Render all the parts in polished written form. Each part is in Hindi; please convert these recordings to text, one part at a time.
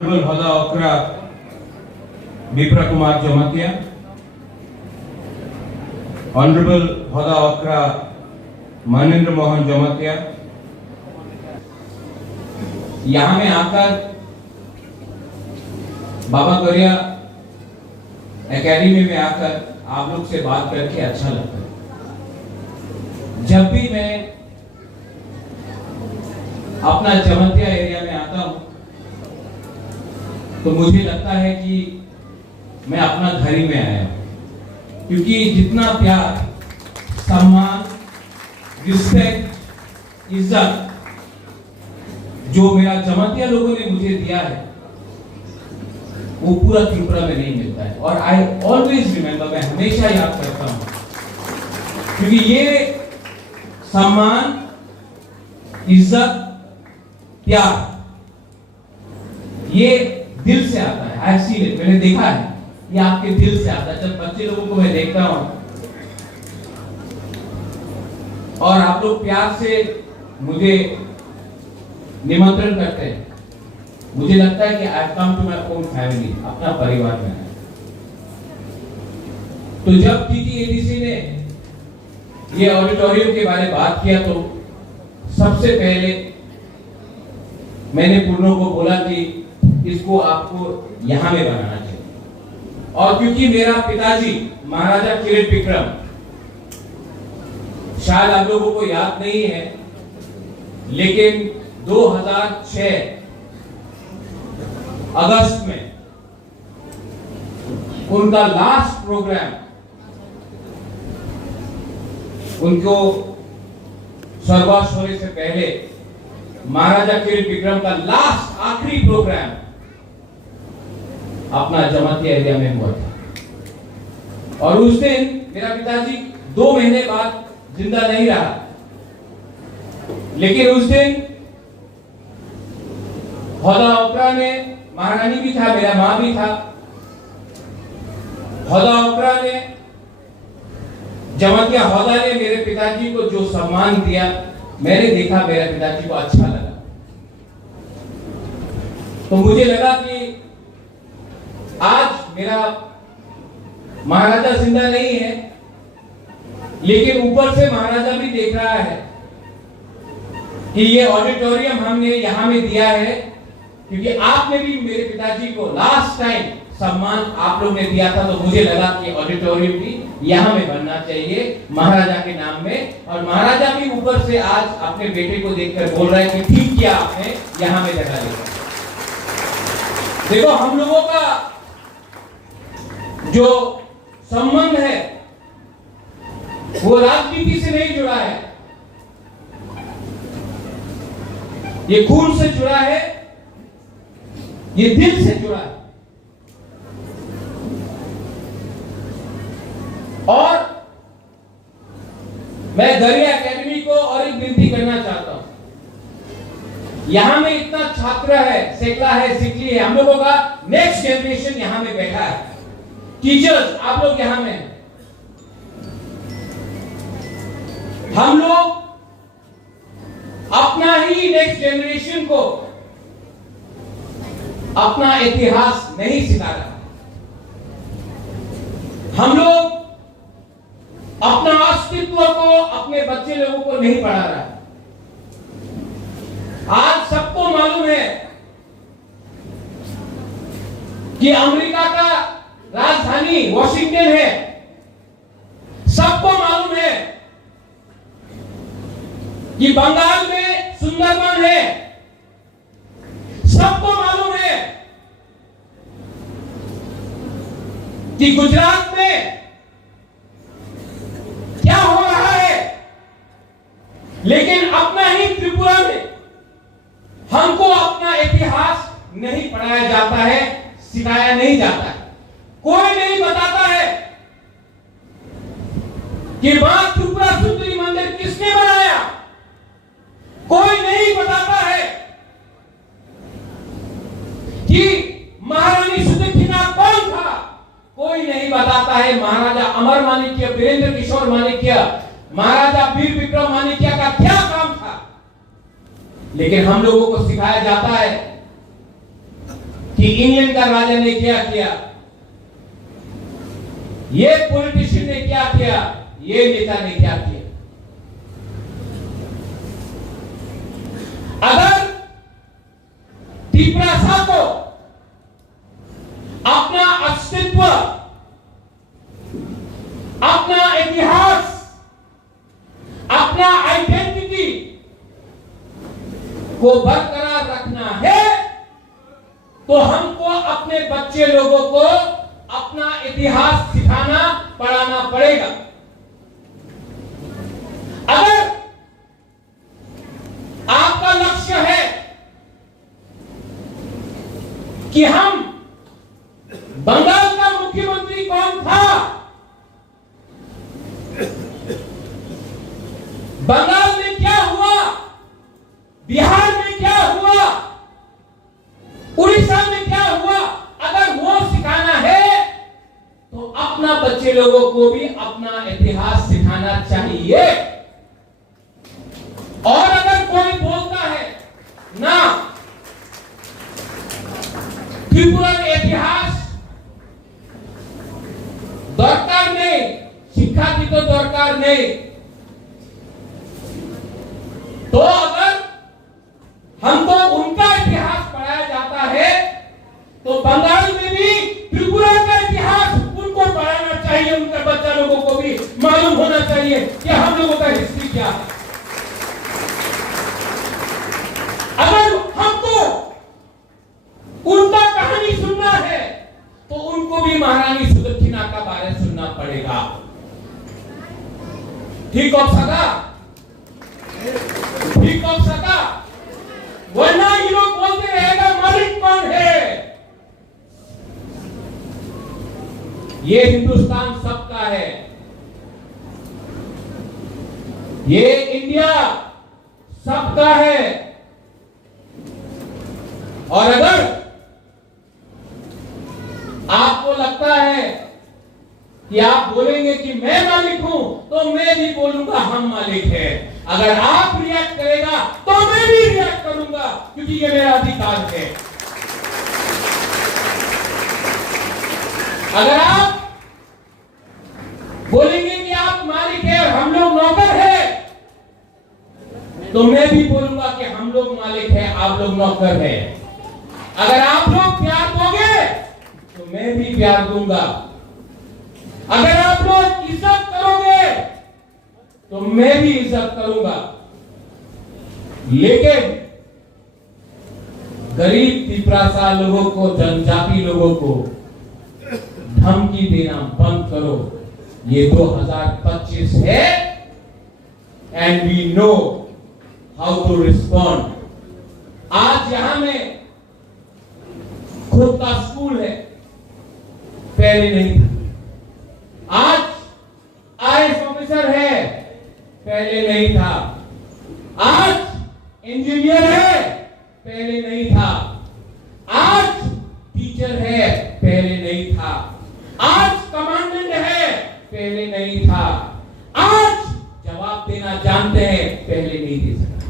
Hoda Okra Bipra Kumar Jamatia, Honorable Hoda Okra Manindra Mohan Jamatia, यहाँ में आकर बाबा गरिया एकेडमी में आकर आप लोग से बात करके अच्छा लगता है। जब भी मैं अपना जमतिया एरिया में आता हूँ तो मुझे लगता है कि मैं अपना घर ही में आया हूँ, क्योंकि जितना प्यार, सम्मान, रिस्पेक्ट, इज्जत जो मेरा जमातिया लोगों ने मुझे दिया है वो पूरा त्रिपुरा में नहीं मिलता है। और आई ऑलवेज रिमेंबर, मैं हमेशा याद करता हूँ, क्योंकि ये सम्मान, इज्जत, प्यार ये दिल से आता है। आई सीन इट, मैंने देखा है, ये आपके दिल से आता है। जब बच्चे लोगों को मैं देखता हूं और आप लोग प्यार से मुझे निमंत्रण करते हैं, मुझे लगता है कि I come to my own family, अपना परिवार में है। तो जब टीटीएडीसी ने ये ऑडिटोरियम के बारे में बात किया तो सबसे पहले मैंने पूर्णों को बोला कि इसको आपको यहां में बनाना चाहिए। और क्योंकि मेरा पिताजी महाराजा किरीट विक्रम, शायद आप लोगों को याद नहीं है, लेकिन 2006 अगस्त में उनका लास्ट प्रोग्राम, उनको स्वर्गवास होने से पहले महाराजा किरीट विक्रम का लास्ट आखिरी प्रोग्राम अपना जमातिया एरिया में हुआ था। और उस दिन मेरा पिताजी 2 महीने बाद जिंदा नहीं रहा, लेकिन उस दिन होदा ओकरा ने, महारानी भी था, मेरा मां भी था, होदा ओकरा ने, जमातिया होदा ने मेरे पिताजी को जो सम्मान दिया, मैंने देखा मेरे पिताजी को अच्छा लगा। तो मुझे लगा कि आज मेरा महाराजा जिंदा नहीं है, लेकिन ऊपर से महाराजा भी देख रहा है कि ये ऑडिटोरियम हमने यहां में दिया है, क्योंकि आपने भी मेरे पिताजी को लास्ट टाइम सम्मान आप लोग ने दिया था। तो मुझे लगा कि ऑडिटोरियम भी यहां में बनना चाहिए महाराजा के नाम में। और महाराजा भी ऊपर से आज अपने बेटे को देखकर बोल रहे हैं कि ठीक किया आपने यहां में जगह दिया। देखो, हम लोगों का जो संबंध है वो राजनीति से नहीं जुड़ा है, ये खून से जुड़ा है, ये दिल से जुड़ा है। और मैं गरिया एकेडमी को और एक विनती करना चाहता हूं, यहां में इतना छात्र है, सेकला है, सिकली है, हम लोगों का नेक्स्ट जनरेशन यहां में बैठा है, टीचर्स आप लोग यहां में, हम लोग अपना ही नेक्स्ट जनरेशन को अपना इतिहास नहीं सिखा रहा, हम लोग अपना अस्तित्व को अपने बच्चे लोगों को नहीं पढ़ा रहा है। आज सबको मालूम है कि अमेरिका का राजधानी वॉशिंगटन है, सबको मालूम है कि बंगाल में सुंदरबन है, सबको मालूम है कि गुजरात में क्या हो रहा है, लेकिन अपना ही त्रिपुरा में हमको अपना इतिहास नहीं पढ़ाया जाता है, सिखाया नहीं जाता है। कोई नहीं बताता है कि मां त्रिपुरा सुंदरी मंदिर किसने बनाया, कोई नहीं बताता है कि महारानी सुदक्षिणा कौन था, कोई नहीं बताता है महाराजा अमर माणिक्य, वीरेंद्र किशोर माणिक्य, महाराजा वीर विक्रम माणिक्य का क्या काम था। लेकिन हम लोगों को सिखाया जाता है कि इंग्लैंड का राजा ने क्या किया, ये पॉलिटिशियन ने क्या किया, ये नेता ने क्या किया। अगर तिपरासा को अपना अस्तित्व, अपना इतिहास, अपना आइडेंटिटी को बरकरार रखना है तो हमको अपने बच्चे लोगों को अपना इतिहास सिखाना पढ़ाना पड़ेगा। अगर आपका लक्ष्य है कि हम बंगाल का मुख्यमंत्री कौन था, बंगाल में क्या हुआ, बिहार में क्या हुआ, उड़ीसा में क्या हुआ, अगर वो सिखाना है तो अपना बच्चे लोगों को भी अपना इतिहास सिखाना चाहिए। और अगर कोई बोलता है ना त्रिपुरा का इतिहास दरकार नहीं, शिक्षा की तो दरकार नहीं, तो अगर हमको उनका इतिहास पढ़ाया जाता है तो बंगाल में भी त्रिपुरा का इतिहास उनको पढ़ाना चाहिए, उनके बच्चा लोगों को भी मालूम होना चाहिए कि हम लोगों का हिस्ट्री क्या है। अगर हमको उनका कहानी सुनना है तो उनको भी महारानी सुदक्षिणा का बारे सुनना पड़ेगा। ठीक हो सका, ठीक हो सका, वरना ये लोग बोलते रहेगा मालिक कौन है। ये हिंदुस्तान सबका है, ये इंडिया सबका है। और अगर आपको लगता है कि आप बोलेंगे कि मैं मालिक हूं तो मैं भी बोलूंगा हम मालिक हैं। अगर आप रिएक्ट करेगा तो मैं भी रिएक्ट करूंगा, क्योंकि ये मेरा अधिकार है। अगर आप बोलेंगे कि आप मालिक हैं और हम लोग नौकर हैं, तो मैं भी बोलूंगा कि हम लोग मालिक हैं, आप लोग नौकर हैं। अगर आप लोग प्यार दोगे तो मैं भी प्यार दूंगा, अगर आप लोग इज्जत करोगे तो मैं भी इज्जत करूंगा। लेकिन गरीब तिपरासा लोगों को, जनजाति लोगों को धमकी देना बंद करो। ये 2025 है and we know how to respond. आज यहां में खुद का स्कूल है, पहले नहीं था। आज आईएएस ऑफिसर है, पहले नहीं था। आज इंजीनियर है, पहले नहीं था। आज टीचर है, पहले नहीं था। आज कमांडेंट है, पहले नहीं था। आज जवाब देना जानते हैं, पहले नहीं दे सकता।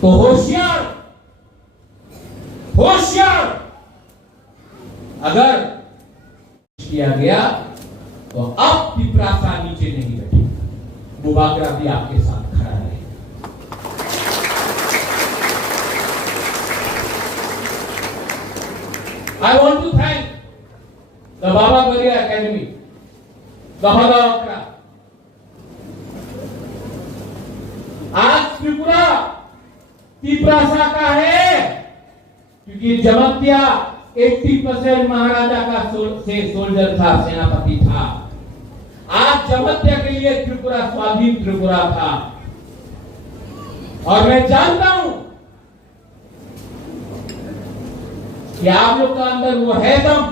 तो होशियार, होशियार, अगर किया गया तो अब तिपरासा नीचे नहीं बैठेगा, बुबागरा भी आपके साथ खड़ा रहेगा। I want to thank the Baba Baria Academy, Gahadawakra। आज त्रिपुरा तिपरासा का है क्योंकि जमत्या 80% महाराजा का सोल्जर था, सेनापति था। आज जमत्या के लिए त्रिपुरा स्वाधीन त्रिपुरा था। और मैं जानता हूं कि आप लोग का अंदर वो है दम,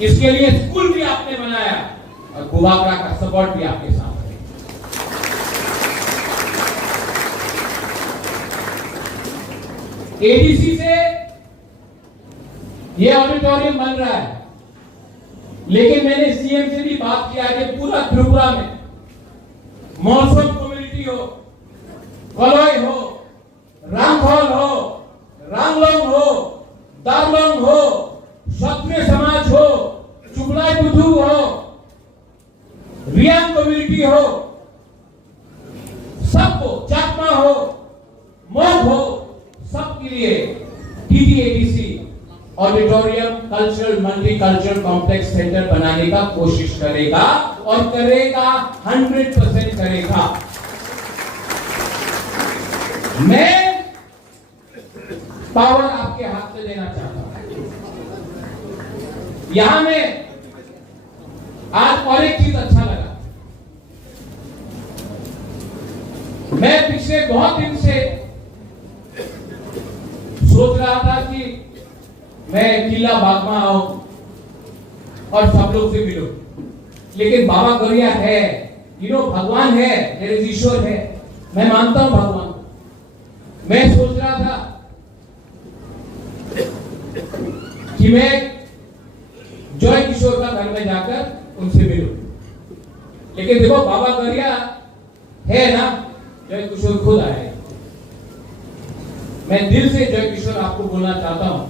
इसके लिए स्कूल भी आपने बनाया और बुबागरा का सपोर्ट भी आपके साथ है। एडीसी से ये ऑडिटोरियम बन रहा है, लेकिन मैंने सीएम से भी बात किया कि पूरा त्रिपुरा में मौसम कम्युनिटी हो, कलोई हो, रामफल हो, रांगलोंग हो, दारलोंग हो, क्षत्रिय समाज हो, चुगलाई बुद्धू हो, रियांग कम्युनिटी हो, सबको, चाकमा हो, मोग हो, सबके लिए TTADC auditorium cultural multi cultural complex centre बनाने का कोशिश करेगा और करेगा, 100% करेगा। मैं पावर आपके हाथ से देना चाहता हूं। यहां में आज और एक चीज अच्छा लगा, मैं पिछले बहुत दिन से सोच रहा था कि मैं किला बागमा आऊं और सब लोग से मिलूं, लेकिन बाबा गौरिया है, भगवान है, मेरे ईश्वर है, मैं मानता हूं भगवान। मैं सोच रहा था कि मैं जॉय किशोर का घर में जाकर उनसे मिलूं, लेकिन देखो बाबा गौरिया है ना, जॉय किशोर खुद आए। मैं दिल से जॉय किशोर आपको बोलना चाहता हूं,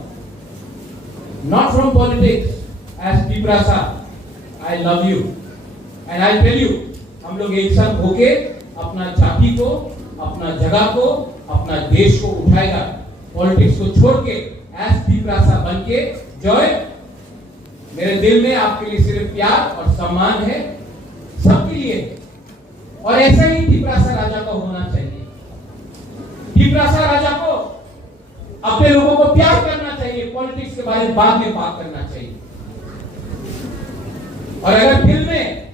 not from politics, as Tiprasa, I love you and I tell you, हम लोग एक साथ होके अपना जाति को, अपना जगह को, अपना देश को उठाएगा, पॉलिटिक्स को छोड़ के एज टीपरासा बन के। जॉय, मेरे दिल में आपके लिए सिर्फ प्यार और सम्मान है, सबके लिए, और ऐसा ही टीपरासा राजा को होना चाहिए। टीपरासा राजा को अपने लोगों को प्यार करना चाहिए, पॉलिटिक्स के बारे में बाद में बात करना चाहिए। और अगर दिल में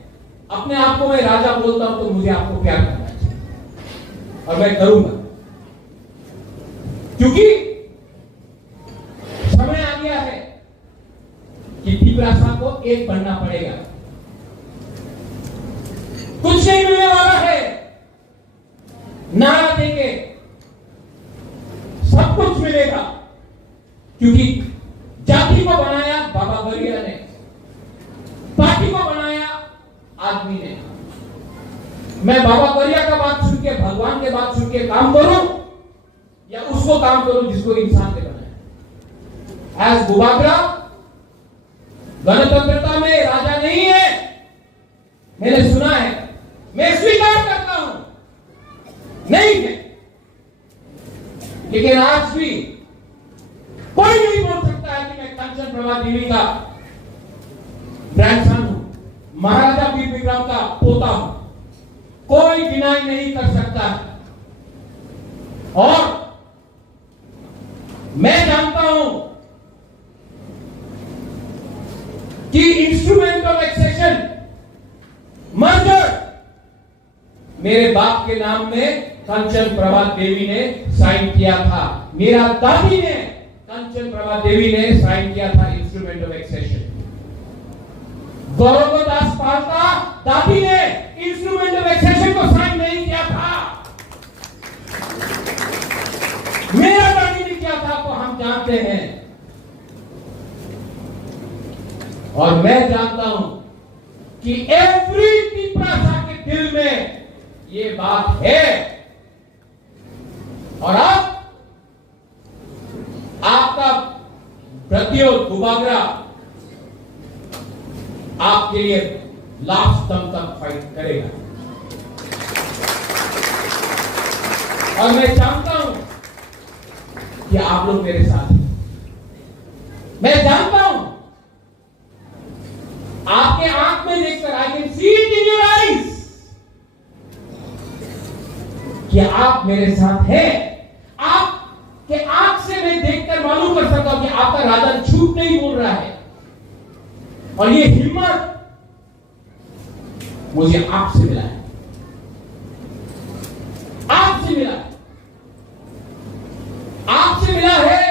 अपने आप को मैं राजा बोलता हूं तो मुझे आपको प्यार करना चाहिए, और मैं करूंगा, क्योंकि समय आ गया है कि टीपरासा को एक बनना पड़ेगा। कुछ नहीं मिलने वाला है, नारा देंगे, सब कुछ मिलेगा, क्योंकि जाति को बनाया बाबा गौरिया ने, पार्टी को बनाया आदमी ने। मैं बाबा गौरिया का बात सुन के, भगवान के बात सुन के काम करूं, या उसको काम करूं जिसको इंसान ने बनाया। एज बुबागरा गणतंत्रता में राजा नहीं है, मैंने सुना है, मैं स्वीकार करता हूं, नहीं है, लेकिन आज भी कोई नहीं बोल सकता है कि मैं कंचन प्रभा देवी का ग्रैंडसन हूं, महाराजा वीर विक्रम का पोता हूं, कोई डिनाई नहीं कर सकता। और मैं जानता हूं कि इंस्ट्रूमेंट ऑफ एक्सेशन मर्जर मेरे बाप के नाम में कंचन प्रभा देवी ने साइन किया था, मेरा दादी ने, कंचन प्रभा देवी ने साइन किया था इंस्ट्रूमेंट ऑफ एक्सेशन। गौरव दास पाल्टा दादी ने इंस्ट्रूमेंट ऑफ एक्सेशन को साइन नहीं किया था, मेरा दादी ने किया था, तो हम जानते हैं। और मैं जानता हूं कि एवरी टीपरासा के दिल में ये बात है, और अब आपका प्रत्युत बुबागरा आपके लिए लास्ट दम तक फाइट करेगा। और मैं जानता हूं कि आप लोग मेरे साथ हैं, मैं जानता हूं, आपके आंख में देखकर, I can see it in your eyes, कि आप मेरे साथ हैं। आपके आंख से मैं देखकर मालूम कर सकता हूं कि आपका राजा झूठ नहीं बोल रहा है, और ये हिम्मत मुझे आपसे मिला है, आपसे मिला है, आपसे मिला है।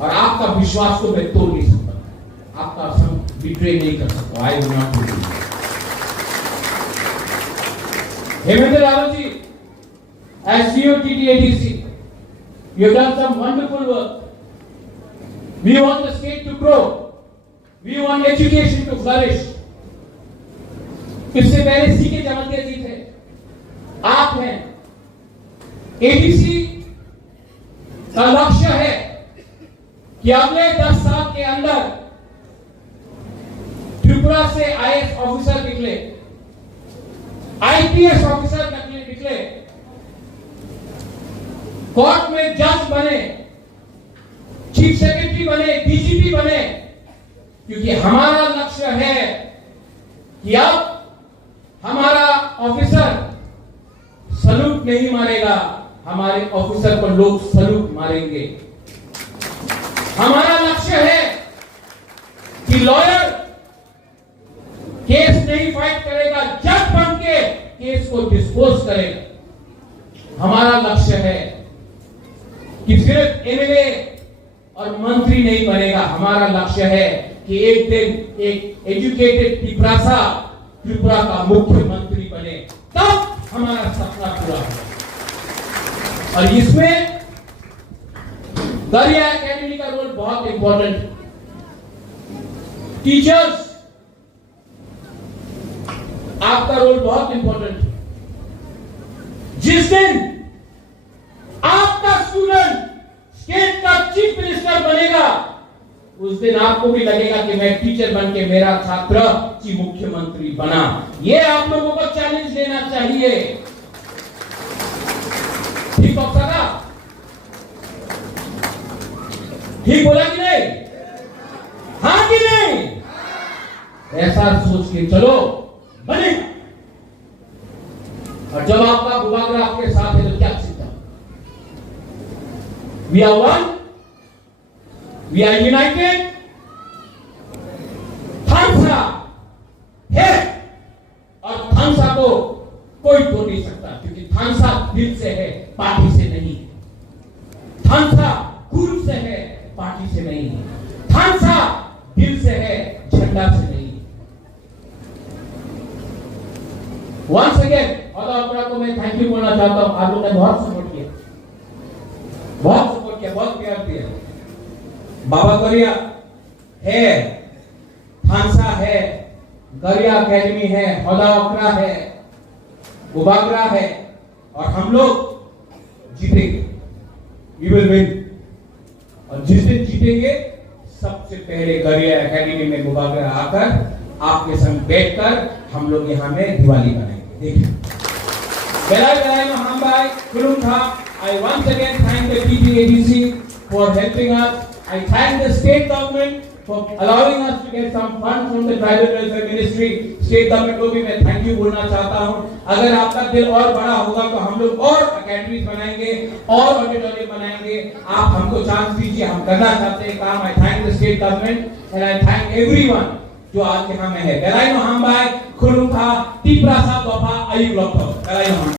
और आपका विश्वास को मैं तोड़ नहीं सकता, आपका बिट्रे नहीं कर सकता। I will not do it. Hemendra Rawat ji, as CEO TTADC, you have done some wonderful work. We want the state to grow. We want education to flourish. इससे पहले CK जमातिया जी थे, आप हैं, ADC का लक्ष्य है कि अगले 10 साल के अंदर त्रिपुरा से आईएएस ऑफिसर निकले, आईपीएस ऑफिसर निकले, कोर्ट में जज बने, चीफ सेक्रेटरी बने, डीजीपी बने, क्योंकि हमारा लक्ष्य है कि अब हमारा ऑफिसर सलूट नहीं मारेगा, हमारे ऑफिसर को लोग सलूट मारेंगे। हमारा लक्ष्य है कि लॉयर केस नहीं फाइट करेगा, जज बन के केस को डिस्पोज करेगा। हमारा लक्ष्य है कि सिर्फ एमएलए और मंत्री नहीं बनेगा, हमारा लक्ष्य है कि एक दिन एक एजुकेटेड त्रिपुरा का मुख्यमंत्री बने, तब हमारा सपना पूरा होगा। और इसमें दरिया एकेडमी का रोल बहुत इंपॉर्टेंट है। टीचर्स, आपका रोल बहुत इंपॉर्टेंट है। जिस दिन आपका स्टूडेंट स्टेट का चीफ मिनिस्टर बनेगा, उस दिन आपको भी लगेगा कि मैं टीचर बन के मेरा छात्र चीफ मुख्यमंत्री बना। ये आप लोगों को चैलेंज देना चाहिए। ठीक अफसर, ठीक बोला कि नहीं? हाँ कि नहीं? ऐसा सोच के चलो, बने। और जब आपका बुबागरा आपके साथ है तो क्या चिंता? We are one, we are united. Thansa है और थानसा को कोई तोड़ नहीं सकता, क्योंकि थानसा दिल से है, पार्टी से नहीं। थानसा गुरु से है, पार्टी से नहीं। थानसा दिल से है, झंडा से नहीं। वंस अगेन हौदा को मैं थैंक यू बोलना चाहता हूं। आप लोगों ने बहुत सपोर्ट किया, बहुत प्यार दिया। बाबा गरिया है, थानसा है, गरिया एकेडमी है, हौदा ओकरा है, बुबागरा है, और हम लोग जीतेंगे। We will win. और जिस दिन जीतेंगे, सबसे पहले गरिया एकेडमी में बुबागरा आकर आपके संग बैठकर हम लोग यहाँ में दिवाली बनाएंगे। देखिए, बेलाई महामबाई कुलुंखा, I once again thank the PPADC for helping us. I thank the state government for allowing us to get some funds from the tribal welfare ministry. State government को भी मैं thank you बोलना चाहता हूँ। अगर आपका दिल और बड़ा होगा तो हम लोग और अकेडमीज बनाएंगे, और ऑडिटोरियम बनाएंगे। आप हमको चांस दीजिए, हम करना चाहते हैं काम। I thank the state government and I thank everyone जो आज यहाँ में है। बेलाई महामबाई कुलुंखा, त्रिपुरा सा दोफा आयु लॉकडाउन।